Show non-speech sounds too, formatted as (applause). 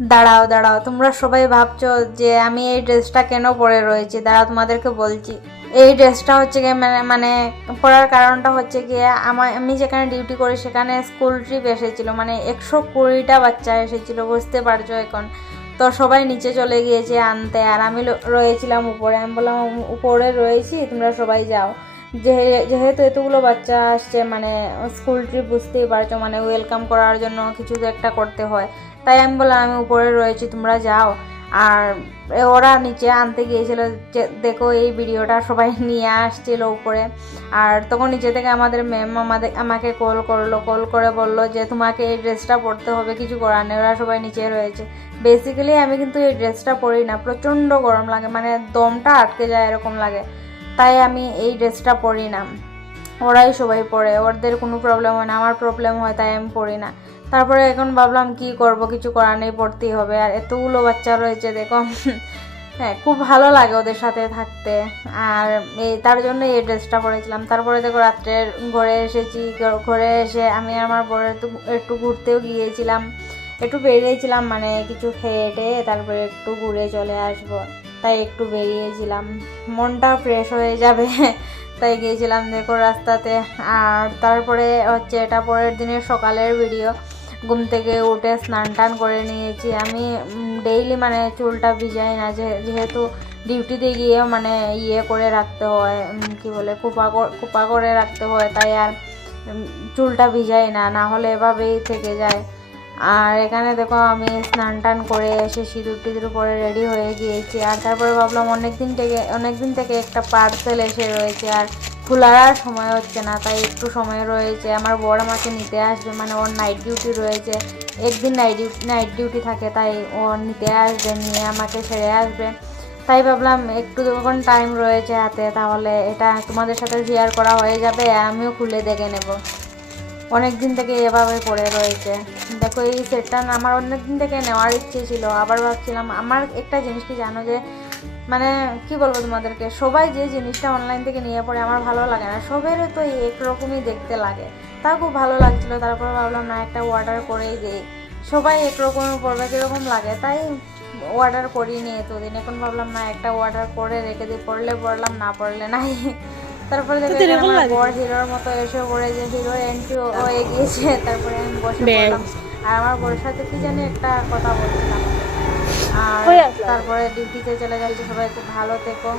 দাঁড়াও দাঁড়াও, তোমরা সবাই ভাবছ যে আমি এই ড্রেসটা কেন পরে রয়েছি? দাঁড়াও, তোমাদেরকে বলছি। এই ড্রেসটা হচ্ছে গিয়ে মানে মানে পরার কারণটা হচ্ছে গিয়ে আমার, আমি যেখানে ডিউটি করি সেখানে স্কুল ট্রিপ এসেছিল। মানে একশো কুড়িটা বাচ্চা এসেছিল, বুঝতে পারছ এখন? তো সবাই নিচে চলে গিয়েছে আনতে। আর আমি রয়েছিলাম উপরে। আমি বললাম উপরে রয়েছি, তোমরা সবাই যাও। যেহেতু এতগুলো বাচ্চা আসছে মানে স্কুল ট্রিপ বুঝতেই পারছ মানে ওয়েলকাম করার জন্য কিছু তো একটা করতে হয়। তাই আমি বললাম, আমি উপরে রয়েছি, তোমরা যাও। আর ওরা নিচে আনতে গিয়েছিল দেখো, এই ভিডিওটা সবাই (laughs) নিয়ে আসছিল উপরে। আর তখন নিচে থেকে আমাদের ম্যাম আমাদের আমাকে কল করল কল করে বলল যে, তোমাকে এই ড্রেসটা পরতে হবে, কিছু করার নেই। ওরা সবাই নিচে রয়েছে। বেসিক্যালি আমি কিন্তু এই ড্রেসটা পরি না, প্রচণ্ড গরম লাগে মানে দমটা আটকে যায় এরকম লাগে। তাই আমি এই ড্রেসটা পরি না। ওরাই সবাই পরে, ওদের কোনো প্রবলেম হয় না, আমার প্রবলেম হয় তাই আমি পড়ি না। তারপরে এখন ভাবলাম কি করব, কিছু করার নেই, পড়তেই হবে। আর এতগুলো বাচ্চা রয়েছে, দেখো। হ্যাঁ খুব ভালো লাগে ওদের সাথে থাকতে। আর এই, তার জন্য এই ড্রেসটা পরেছিলাম। তারপরে দেখো রাত্রে ঘরে এসেছি ঘরে এসে আমি আমার বড় একটু একটু ঘুরতেও গিয়েছিলাম। একটু বেরিয়েছিলাম মানে কিছু খেয়ে টেয়ে তারপরে একটু ঘুরে চলে আসব। তাই একটু বেরিয়েছিলাম। মনটা ফ্রেশ হয়ে যাবে। তাই গিয়েছিলাম দেখো রাস্তাতে। আর তারপরে হচ্ছে এটা পরের দিনের সকালের ভিডিও ঘুম থেকে উঠে স্নান টান করে নিয়েছি। আমি ডেইলি মানে চুলটা ভিজাই না। যেহেতু ডিউটিতে গিয়ে মানে ইয়ে করে রাখতে হয় কি বলে কুপা কুপা করে রাখতে হয়। তাই আর চুলটা ভিজাই না। না হলে এভাবেই থেকে যায়। আর এখানে দেখো আমি স্নান টান করে এসে সিঁদুর টিঁদুর পরে রেডি হয়ে গিয়েছি। আর তারপরে ভাবলাম অনেক দিন থেকে অনেক দিন থেকে একটা পার্সেল এসে রয়েছে আর খোলার আর সময় হচ্ছে না, তাই একটু সময় রয়েছে। আমার বড় আমাকে নিতে আসবে মানে ওর নাইট ডিউটি রয়েছে। একদিন নাইট ডিউটি নাইট ডিউটি থাকে, তাই ও নিতে আসবে, নিয়ে আমাকে ছেড়ে আসবে। তাই ভাবলাম একটু যখন টাইম রয়েছে হাতে, তাহলে এটা তোমাদের সাথে শেয়ার করা হয়ে যাবে, আমিও খুলে দেখে নেব। অনেক দিন থেকে এভাবে পড়ে রয়েছে। দেখো, এই সেটটা আমার অনেক দিন থেকে নেওয়ার ইচ্ছে ছিল। আবার ভাবছিলাম, আমার একটা জিনিস কি জানো যে মানে কি বলব তোমাদেরকে, সবাই যে জিনিসটা অনলাইন থেকে নিয়ে পড়ে আমার ভালো লাগে না সবেরও তো একরকমই দেখতে লাগে। তা খুব ভালো লাগছিল, তারপর ভাবলাম, না, একটা অর্ডার করেই দিই। সবাই একরকম পড়বে কীরকম লাগে, তাই অর্ডার করিনি এতদিন। এখন ভাবলাম, না, একটা অর্ডার করে রেখে দিই, পড়লে পড়লাম, না পড়লে নাই। তারপরে আমার বর হিরোর মতো এসে পড়ে যে হিরো এন্ট্রি হয়ে গিয়েছে তারপরে আমি বসে পড়লাম। আর আমার বরের সাথে কি জানি একটা কথা বলছিলাম। আর তারপরে ডিউটিতে চলে যাচ্ছি সবাই খুব ভালো থেকো।